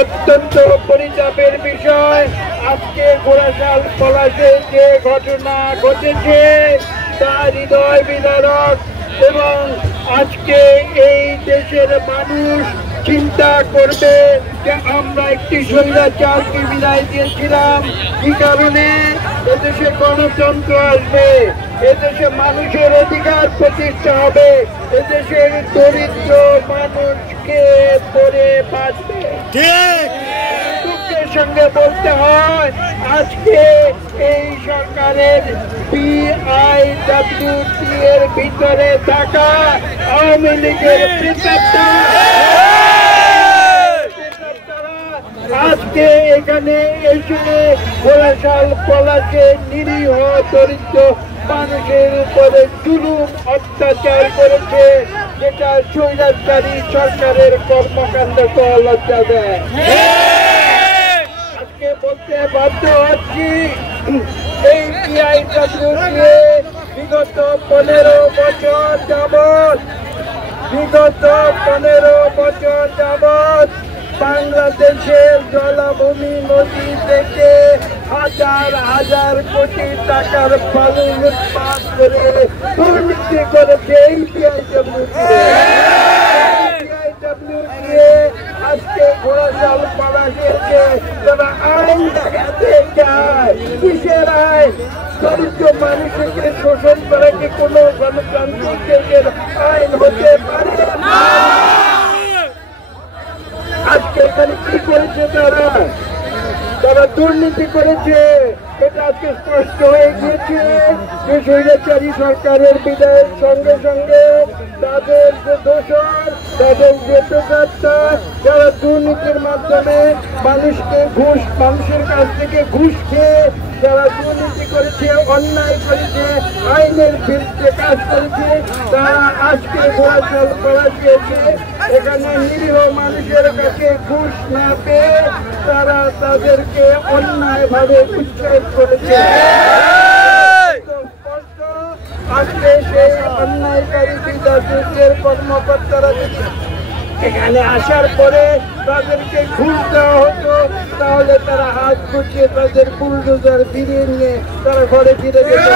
অত্যন্ত পরিতাপের বিষয়। আজকে ঘোড়াশাল পলাশে যে ঘটনা ঘটেছে তা হৃদয় বিদারক, এবং আজকে এই দেশের মানুষ চিন্তা করবে যে আমরা একটি স্বৈরাচারকে বিদায় দিয়েছিলাম কি কারণে। এদেশে গণতন্ত্র আসবে, এদেশে মানুষের অধিকার প্রতিষ্ঠা হবে, এদেশের দরিদ্র মানুষকে পরে বাঁচবে। দুঃখের সঙ্গে বলতে হয় আজকে এই সরকারের PIWT এর ভিতরে থাকা আওয়ামী লীগের প্রেতাত্মা আজকে এখানে এসে ঘোড়াশাল পলাশে নিরীহ দরিদ্র মানুষের উপরে জুলুম অত্যাচার করেছে, যেটা স্বৈরাচারী সরকারের কর্মকাণ্ডকে লজ্জা দেয়। আজকে বলতে বাধ্য হচ্ছি এই PIWT বিগত 15 বছর যাবৎ বাংলাদেশের জলাভূমি নদী থেকে হাজার হাজার কোটি টাকার বালু লুটপাট করে দুর্নীতি করেছে এই PIWT। আজকে ঘোড়াশাল পলাশে তারা আইন দেখাতে চায়। কিসের আইন? দরিদ্র মানুষকে শোষণ করে কি কোনো গণতান্ত্রিক দেশের আইন হতে পারে না? আজকে এখানে কি করেছে তারা দুর্নীতি করেছে, এটা আজকে স্পষ্ট হয়ে গিয়েছে যে স্বৈরাচারী সরকারের বিদায়ের সঙ্গে সঙ্গে তাদের যে দোষর, তাদের যে প্রেতাত্মা, যারা দুর্নীতির মাধ্যমে মানুষের কাছ থেকে ঘুষ খেয়ে যারা দুর্নীতি করেছে, অন্যায় করেছে, আইনের বিরুদ্ধে কাজ করেছে, তারা আজকে ঘোড়াশাল পলাশিয়েছে। এখানে নিরীহ মানুষের কাছে ঘুষ না পেয়ে তারা তাদেরকে অন্যায় ভাবে উচ্ছেদ করেছে। আজকে সেই অন্যায়কারী বিদাসের কর্মকর্তারা যদি এখানে আসার পরে তাদেরকে ঘুষ দেওয়া হতো, তাহলে তারা হাত গুটিয়ে তাদের বুলডোজার ফিরিয়ে নিয়ে তারা ঘরে ফিরে যেত।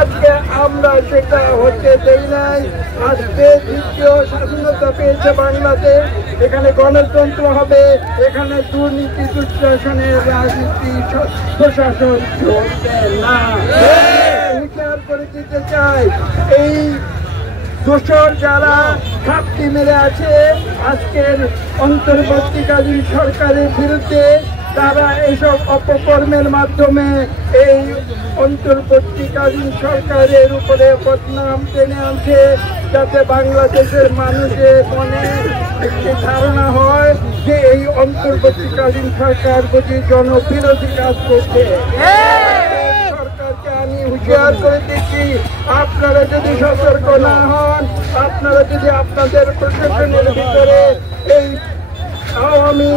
আজকে আমরা সেটা হতে দেই নাই। আজকে দ্বিতীয় স্বাধীনতা পেয়েছে বাংলাদেশ, এখানে গণতন্ত্র হবে, এখানে দুর্নীতি দুঃশাসনের রাজনীতি প্রশাসন চলবে না। বিচার করে দিতে চাই এই দোষর যারা ঘাপটি মেরে আছে আজকের অন্তর্বর্তীকালীন সরকারের বিরুদ্ধে, তারা এইসব অপকর্মের মাধ্যমে এই অন্তর্বর্তীকালীন সরকারের উপরে বদনাম টেনে আনছে, যাতে বাংলাদেশের মানুষের মনে একটি ধারণা হয় যে এই অন্তর্বর্তীকালীন সরকার বুঝি জনবিরোধী কাজ করছে। সরকারকে আমি হুঁশিয়ার করে দিচ্ছি, আপনারা যদি সতর্ক না হন, আপনারা যদি আপনাদের প্রশাসনের ভিতরে এই আওয়ামী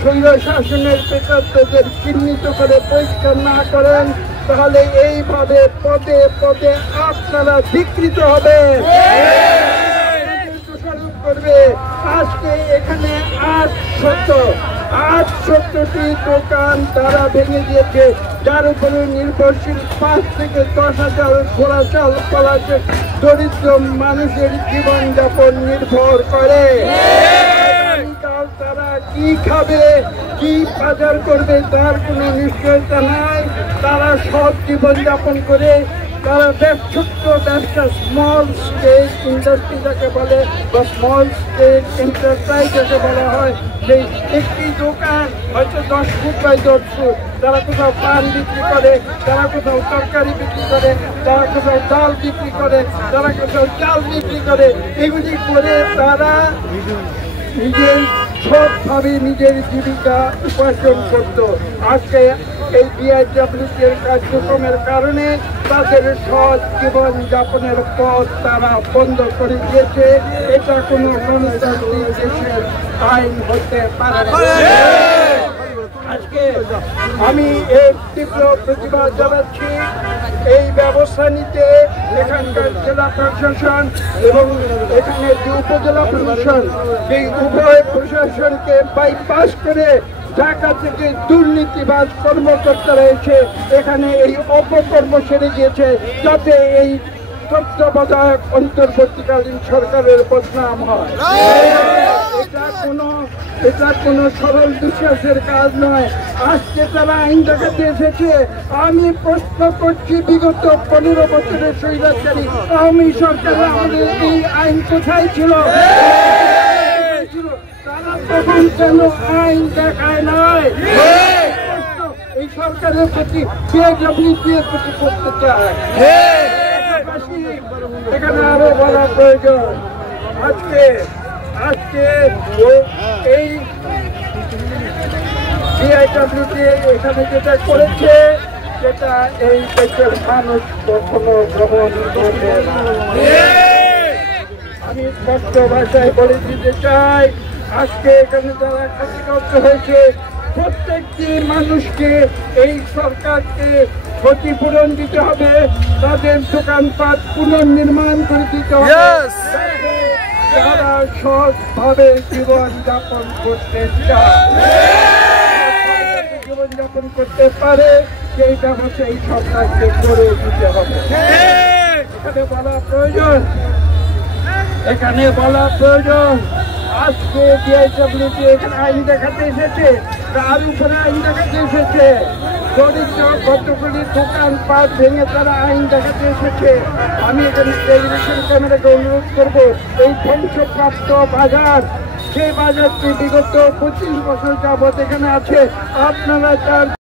স্বৈরশাসনের প্রেতাত্মদের চিহ্নিত করে পরিষ্কার না করেন, তাহলে এইভাবে পদে পদে আপনারা বিকৃত হবে, করবে। আজকে এখানে 870টি দোকান তারা ভেঙে দিয়েছে, যার উপরে নির্ভরশীল 5 থেকে 10,000 ঘোড়াশাল পলাশে দরিদ্র মানুষের জীবনযাপন নির্ভর করে। তারা কি খাবে, কি বাজার করবে তার কোনো নিশ্চয়তা নাই। তারা সব জীবনযাপন করে, তারা ছোট্ট ব্যবসা, স্মল স্কেল ইন্ডাস্ট্রি যাকে বলে বা স্মল স্কেল এন্টারপ্রাইজ যাকে বলা হয়, সেই একটি দোকান হয়তো 10 ফুট বাই 10 ফুট, তারা কোথাও পান বিক্রি করে, তারা কোথাও তরকারি বিক্রি করে, তারা কোথাও ডাল বিক্রি করে, তারা কোথাও চাল বিক্রি করে। এগুলি করে তারা নিজের সবভাবে নিজের জীবিকা উপার্জন করত। আজকে এই PIWT এর কার্যক্রমের কারণে তাদের সৎ জীবন যাপনের পথ তারা বন্ধ করে দিয়েছে। এটা কোনো গণতান্ত্রিক দেশের আইন হতে পারে না। আজকে আমি এর তীব্র প্রতিবাদ জানাচ্ছি। এই ব্যবস্থা নিতে এখানকার জেলা প্রশাসন এবং এখানে যে উপজেলা প্রশাসন এই উভয় প্রশাসনকে বাইপাস করে ঢাকা থেকে দুর্নীতিবাজ কর্মকর্তারা এসে এখানে এই অপকর্ম সেরে গিয়েছে, যাতে এই তত্ত্বাবধায়ক অন্তর্বর্তীকালীন সরকারের বদনাম হয়। এটা কোনো সরল বিশ্বাসের কাজ নয়। আজকে তারা আইন দেখাতে এসেছে। আমি প্রশ্ন করছি, বিগত 15 বছরের স্বৈরাচারী আওয়ামী সরকার আমাদের এই আইন কোথায় ছিল? তারা তখন কেন আইন দেখায় নাই? এই সরকারের প্রতি বিএডব্লিউটির প্রতি করতে চায়। এখানে আরো বলা প্রয়োজন, আজকে এই বিআইডব্লিউটি এখানে যেটা করেছে, যেটা এই দেশের মানুষ কখনো গ্রহণ করবে না। আমি স্পষ্ট ভাষায় বলে দিতে চাই, আজকে এখানে যারা ক্ষতিগ্রস্ত হয়েছে প্রত্যেকটি মানুষকে এই সরকারকে ক্ষতিপূরণ দিতে হবে, তাদের দোকানপাট পুনর্নির্মাণ করে দিতে হবে, যারা সৎভাবে জীবনযাপন করতে চায়, জীবনযাপন করতে পারে, সেই ব্যবস্থা এই সরকারকে করে দিতে হবে। এখানে বলা প্রয়োজন আজকে বিআইডব্লিউটি এখানে আইন দেখাতে এসেছে, তার উপরে আইন দেখাতে এসেছে, দরিদ্র কতগুলি দোকানপাট ভেঙে তারা আইন দেখাতে এসেছে। আমি এখানে টেলিভিশন ক্যামেরাকে অনুরোধ করবো, এই ধ্বংসপ্রাপ্ত বাজার, সেই বাজারটি বিগত 25 বছর যাবৎ এখানে আছে। আপনারা তার